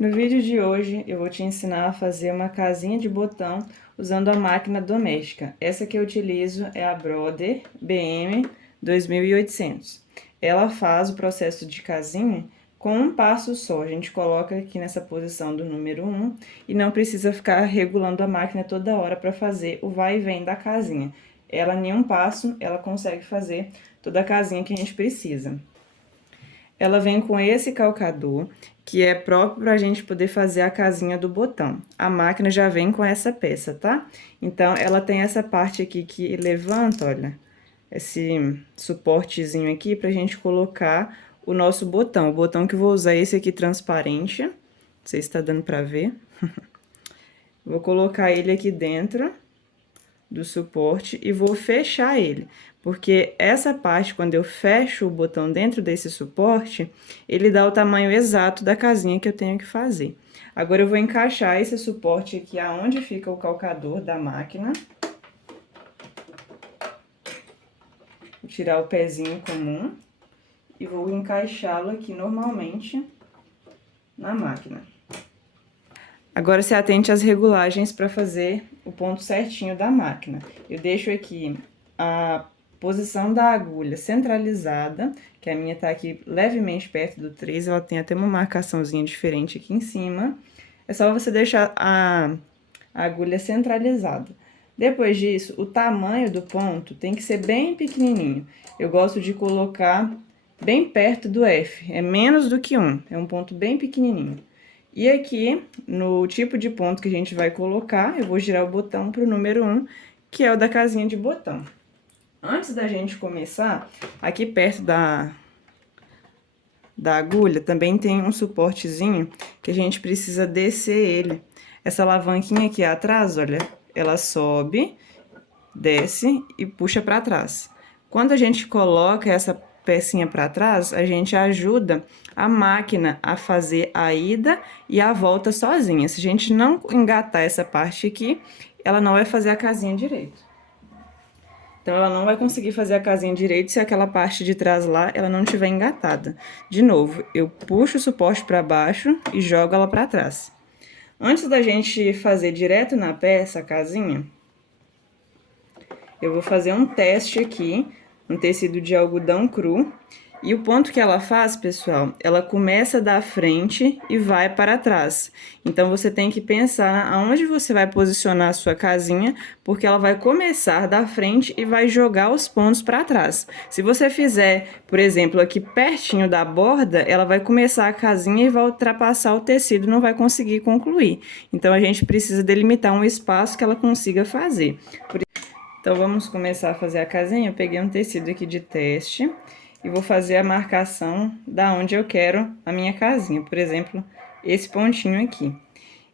No vídeo de hoje eu vou te ensinar a fazer uma casinha de botão usando a máquina doméstica. Essa que eu utilizo é a Brother BM 2800. Ela faz o processo de casinha com um passo só. A gente coloca aqui nessa posição do número 1 e não precisa ficar regulando a máquina toda hora para fazer o vai e vem da casinha. Ela, em um passo, ela consegue fazer toda a casinha que a gente precisa. Ela vem com esse calcador, que é próprio para a gente poder fazer a casinha do botão. A máquina já vem com essa peça, tá? Então, ela tem essa parte aqui que levanta, olha, esse suportezinho aqui pra gente colocar o nosso botão. O botão que eu vou usar é esse aqui transparente, não sei se tá dando pra ver. Vou colocar ele aqui dentro do suporte e vou fechar ele, porque essa parte, quando eu fecho o botão dentro desse suporte, ele dá o tamanho exato da casinha que eu tenho que fazer. Agora, eu vou encaixar esse suporte aqui aonde fica o calcador da máquina. Vou tirar o pezinho comum e vou encaixá-lo aqui normalmente na máquina. Agora, se atente às regulagens para fazer o ponto certinho da máquina. Eu deixo aqui a posição da agulha centralizada, que a minha tá aqui levemente perto do 3, ela tem até uma marcaçãozinha diferente aqui em cima. É só você deixar a agulha centralizada. Depois disso, o tamanho do ponto tem que ser bem pequenininho. Eu gosto de colocar bem perto do F, é menos do que 1, é um ponto bem pequenininho. E aqui, no tipo de ponto que a gente vai colocar, eu vou girar o botão para o número 1, que é o da casinha de botão. Antes da gente começar, aqui perto da agulha, também tem um suportezinho que a gente precisa descer ele. Essa alavanquinha aqui atrás, olha, ela sobe, desce e puxa para trás. Quando a gente coloca essa pecinha para trás, a gente ajuda a máquina a fazer a ida e a volta sozinha. Se a gente não engatar essa parte aqui, ela não vai fazer a casinha direito. Então, ela não vai conseguir fazer a casinha direito se aquela parte de trás lá, ela não tiver engatada. De novo, eu puxo o suporte para baixo e jogo ela para trás. Antes da gente fazer direto na peça a casinha, eu vou fazer um teste aqui, um tecido de algodão cru. E o ponto que ela faz, pessoal, ela começa da frente e vai para trás. Então, você tem que pensar aonde você vai posicionar a sua casinha, porque ela vai começar da frente e vai jogar os pontos para trás. Se você fizer, por exemplo, aqui pertinho da borda, ela vai começar a casinha e vai ultrapassar o tecido, não vai conseguir concluir. Então, a gente precisa delimitar um espaço que ela consiga fazer. Então, vamos começar a fazer a casinha. Eu peguei um tecido aqui de teste e vou fazer a marcação da onde eu quero a minha casinha. Por exemplo, esse pontinho aqui.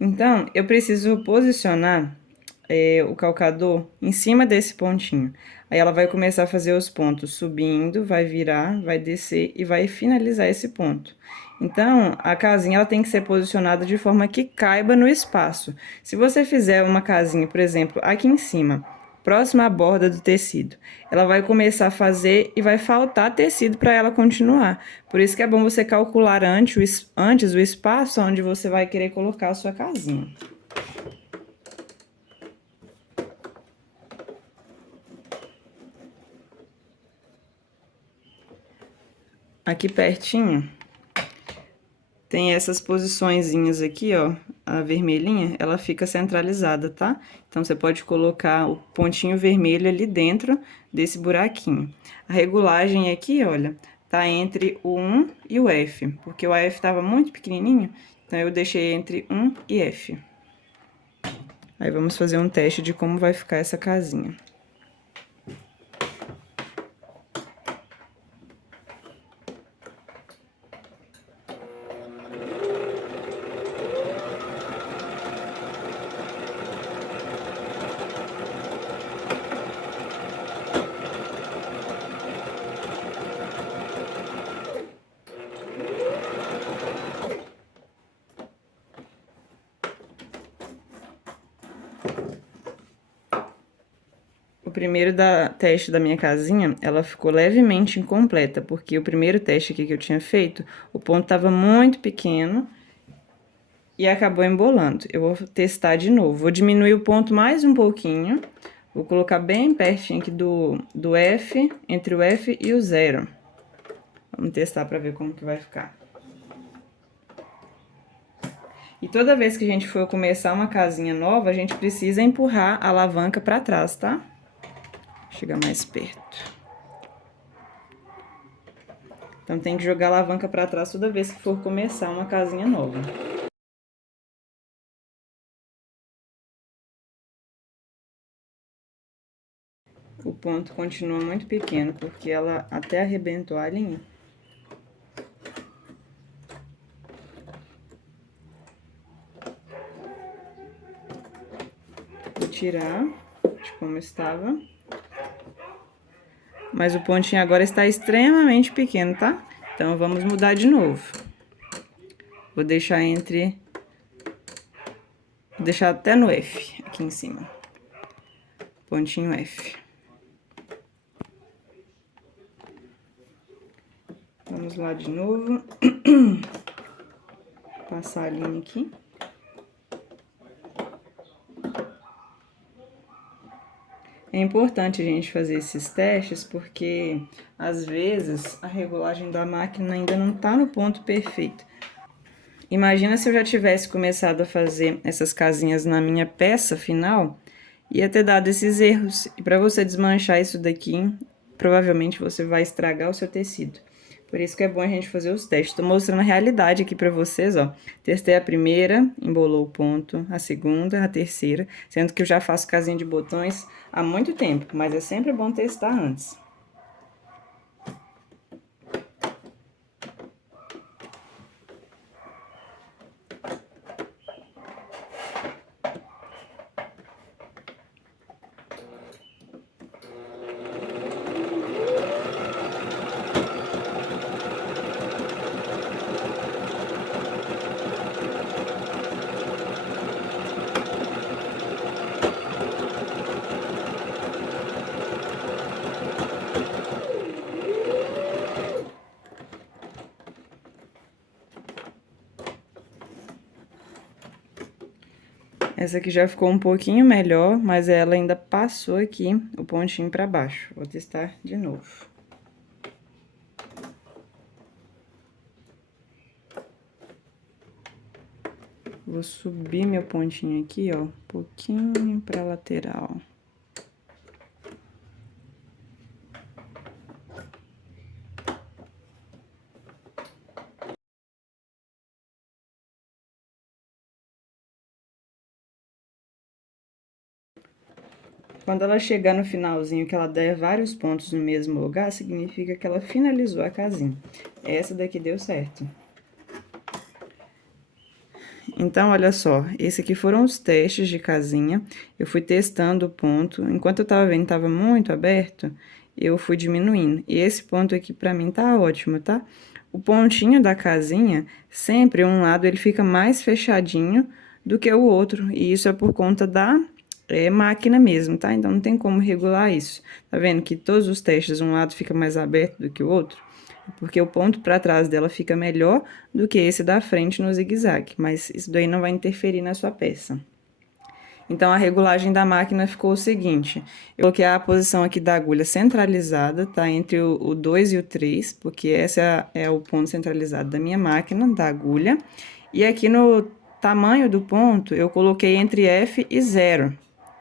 Então, eu preciso posicionar o calcador em cima desse pontinho. Aí, ela vai começar a fazer os pontos subindo, vai virar, vai descer e vai finalizar esse ponto. Então, a casinha ela tem que ser posicionada de forma que caiba no espaço. Se você fizer uma casinha, por exemplo, aqui em cima, próxima à borda do tecido, ela vai começar a fazer e vai faltar tecido para ela continuar. Por isso que é bom você calcular antes o espaço onde você vai querer colocar a sua casinha. Aqui pertinho tem essas posiçõezinhas aqui, ó, a vermelhinha, ela fica centralizada, tá? Então, você pode colocar o pontinho vermelho ali dentro desse buraquinho. A regulagem aqui, olha, tá entre o 1 e o F, porque o F tava muito pequenininho, então eu deixei entre 1 e F. Aí, vamos fazer um teste de como vai ficar essa casinha. O primeiro teste da minha casinha, ela ficou levemente incompleta, porque o primeiro teste aqui que eu tinha feito, o ponto tava muito pequeno e acabou embolando. Eu vou testar de novo. Vou diminuir o ponto mais um pouquinho. Vou colocar bem pertinho aqui do F, entre o F e o 0. Vamos testar pra ver como que vai ficar. E toda vez que a gente for começar uma casinha nova, a gente precisa empurrar a alavanca pra trás, tá? Vou chegar mais perto. Então, tem que jogar a alavanca pra trás toda vez que for começar uma casinha nova. O ponto continua muito pequeno, porque ela até arrebentou a linha. Vou tirar de como estava. Mas o pontinho agora está extremamente pequeno, tá? Então, vamos mudar de novo. Vou deixar entre... Vou deixar até no F, aqui em cima. Pontinho F. Vamos lá de novo. Passar a linha aqui. É importante a gente fazer esses testes, porque, às vezes, a regulagem da máquina ainda não tá no ponto perfeito. Imagina se eu já tivesse começado a fazer essas casinhas na minha peça final, ia ter dado esses erros. E para você desmanchar isso daqui, provavelmente você vai estragar o seu tecido. Por isso que é bom a gente fazer os testes. Tô mostrando a realidade aqui pra vocês, ó. Testei a primeira, embolou o ponto, a segunda, a terceira, sendo que eu já faço casinha de botões há muito tempo, mas é sempre bom testar antes. Essa aqui já ficou um pouquinho melhor, mas ela ainda passou aqui o pontinho pra baixo. Vou testar de novo. Vou subir meu pontinho aqui, ó, um pouquinho pra lateral. Quando ela chegar no finalzinho, que ela der vários pontos no mesmo lugar, significa que ela finalizou a casinha. Essa daqui deu certo. Então, olha só, esse aqui foram os testes de casinha. Eu fui testando o ponto. Enquanto eu tava vendo, tava muito aberto, eu fui diminuindo. E esse ponto aqui, pra mim, tá ótimo, tá? O pontinho da casinha, sempre um lado, ele fica mais fechadinho do que o outro. E isso é por conta da máquina mesmo, tá? Então, não tem como regular isso. Tá vendo que todos os testes, um lado fica mais aberto do que o outro? Porque o ponto pra trás dela fica melhor do que esse da frente no zigue-zague, mas isso daí não vai interferir na sua peça. Então, a regulagem da máquina ficou o seguinte: eu coloquei a posição aqui da agulha centralizada, tá? Entre o 2 e o 3, porque esse é o ponto centralizado da minha máquina, da agulha. E aqui no tamanho do ponto, eu coloquei entre F e 0,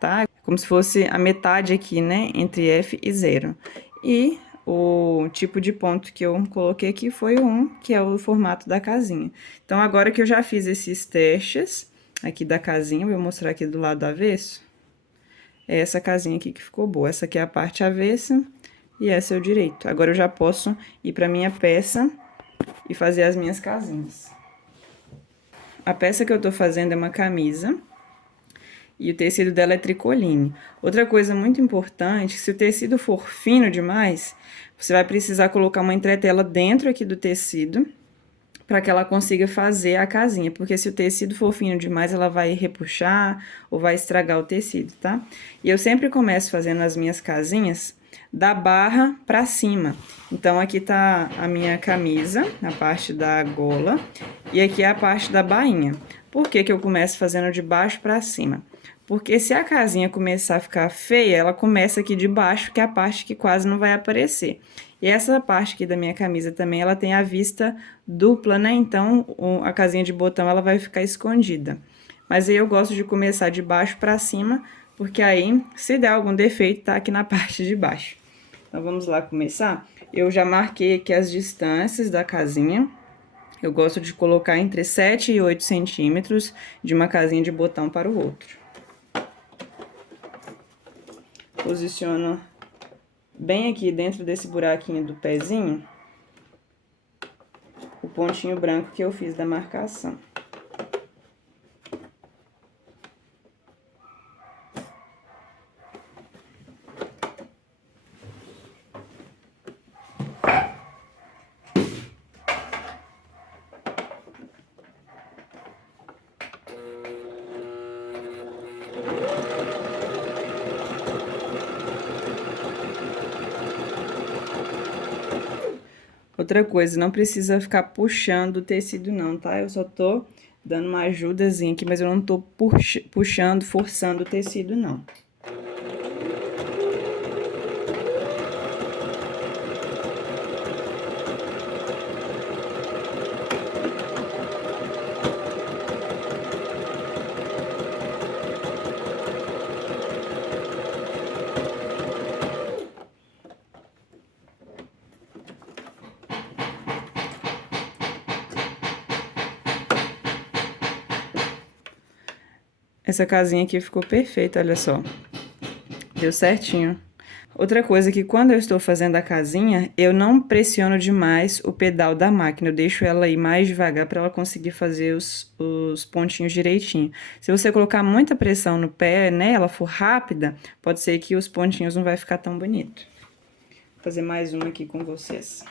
tá? Como se fosse a metade aqui, né? Entre F e 0. E o tipo de ponto que eu coloquei aqui foi o 1, que é o formato da casinha. Então, agora que eu já fiz esses testes aqui da casinha, vou mostrar aqui do lado avesso. É essa casinha aqui que ficou boa. Essa aqui é a parte avessa e essa é o direito. Agora, eu já posso ir pra minha peça e fazer as minhas casinhas. A peça que eu tô fazendo é uma camisa. E o tecido dela é tricoline. Outra coisa muito importante, se o tecido for fino demais, você vai precisar colocar uma entretela dentro aqui do tecido, para que ela consiga fazer a casinha, porque se o tecido for fino demais, ela vai repuxar ou vai estragar o tecido, tá? E eu sempre começo fazendo as minhas casinhas da barra pra cima. Então, aqui tá a minha camisa, a parte da gola, e aqui é a parte da bainha. Por que que eu começo fazendo de baixo para cima? Porque se a casinha começar a ficar feia, ela começa aqui de baixo, que é a parte que quase não vai aparecer. E essa parte aqui da minha camisa também, ela tem a vista dupla, né? Então, a casinha de botão, ela vai ficar escondida. Mas aí eu gosto de começar de baixo para cima, porque aí, se der algum defeito, tá aqui na parte de baixo. Então, vamos lá começar? Eu já marquei aqui as distâncias da casinha. Eu gosto de colocar entre 7 e 8 centímetros de uma casinha de botão para o outro. Posiciono bem aqui dentro desse buraquinho do pezinho, o pontinho branco que eu fiz da marcação. Outra coisa, não precisa ficar puxando o tecido não, tá? Eu só tô dando uma ajudazinha aqui, mas eu não tô puxando, forçando o tecido não. Essa casinha aqui ficou perfeita, olha só. Deu certinho. Outra coisa que quando eu estou fazendo a casinha, eu não pressiono demais o pedal da máquina. Eu deixo ela ir mais devagar para ela conseguir fazer os pontinhos direitinho. Se você colocar muita pressão no pé, né, ela for rápida, pode ser que os pontinhos não vai ficar tão bonito. Vou fazer mais uma aqui com vocês.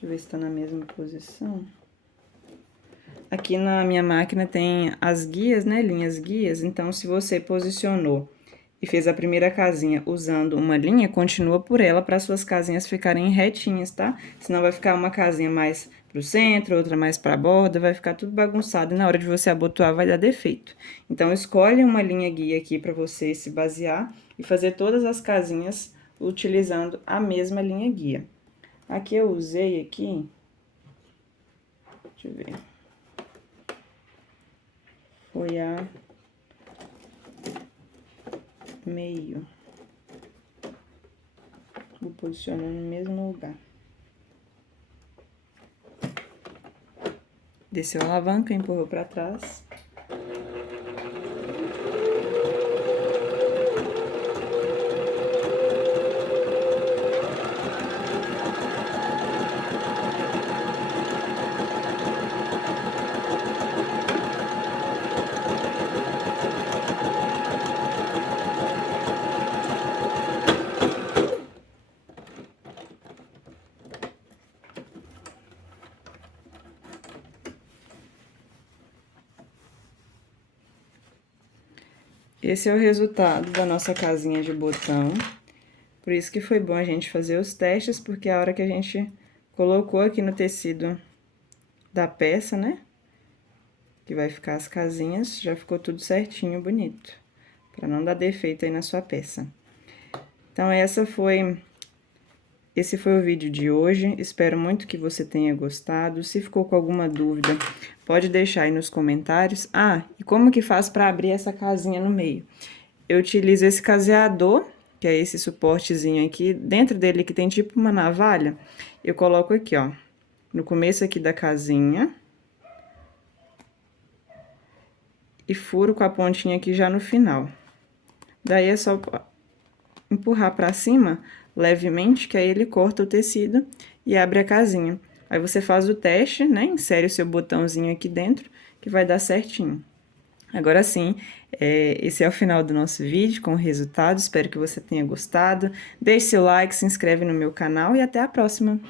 Deixa eu ver se tá na mesma posição. Aqui na minha máquina tem as guias, né, linhas guias, então se você posicionou e fez a primeira casinha usando uma linha, continua por ela para suas casinhas ficarem retinhas, tá? Senão vai ficar uma casinha mais pro centro, outra mais pra borda, vai ficar tudo bagunçado e na hora de você abotoar vai dar defeito. Então, escolhe uma linha guia aqui para você se basear e fazer todas as casinhas utilizando a mesma linha guia. Aqui eu usei aqui, deixa eu ver, foi a meio. Vou posicionando no mesmo lugar. Desceu a alavanca, empurrou para trás. Esse é o resultado da nossa casinha de botão. Por isso que foi bom a gente fazer os testes, porque a hora que a gente colocou aqui no tecido da peça, né? Que vai ficar as casinhas, já ficou tudo certinho, bonito. Pra não dar defeito aí na sua peça. Então, esse foi o vídeo de hoje. Espero muito que você tenha gostado. Se ficou com alguma dúvida, pode deixar aí nos comentários. Ah, e como que faz para abrir essa casinha no meio? Eu utilizo esse caseador, que é esse suportezinho aqui. Dentro dele que tem tipo uma navalha, eu coloco aqui, ó, no começo aqui da casinha. E furo com a pontinha aqui já no final. Daí é só empurrar pra cima levemente, que aí ele corta o tecido e abre a casinha. Aí você faz o teste, né? Insere o seu botãozinho aqui dentro, que vai dar certinho. Agora sim, esse é o final do nosso vídeo com o resultado. Espero que você tenha gostado. Deixe seu like, se inscreve no meu canal e até a próxima!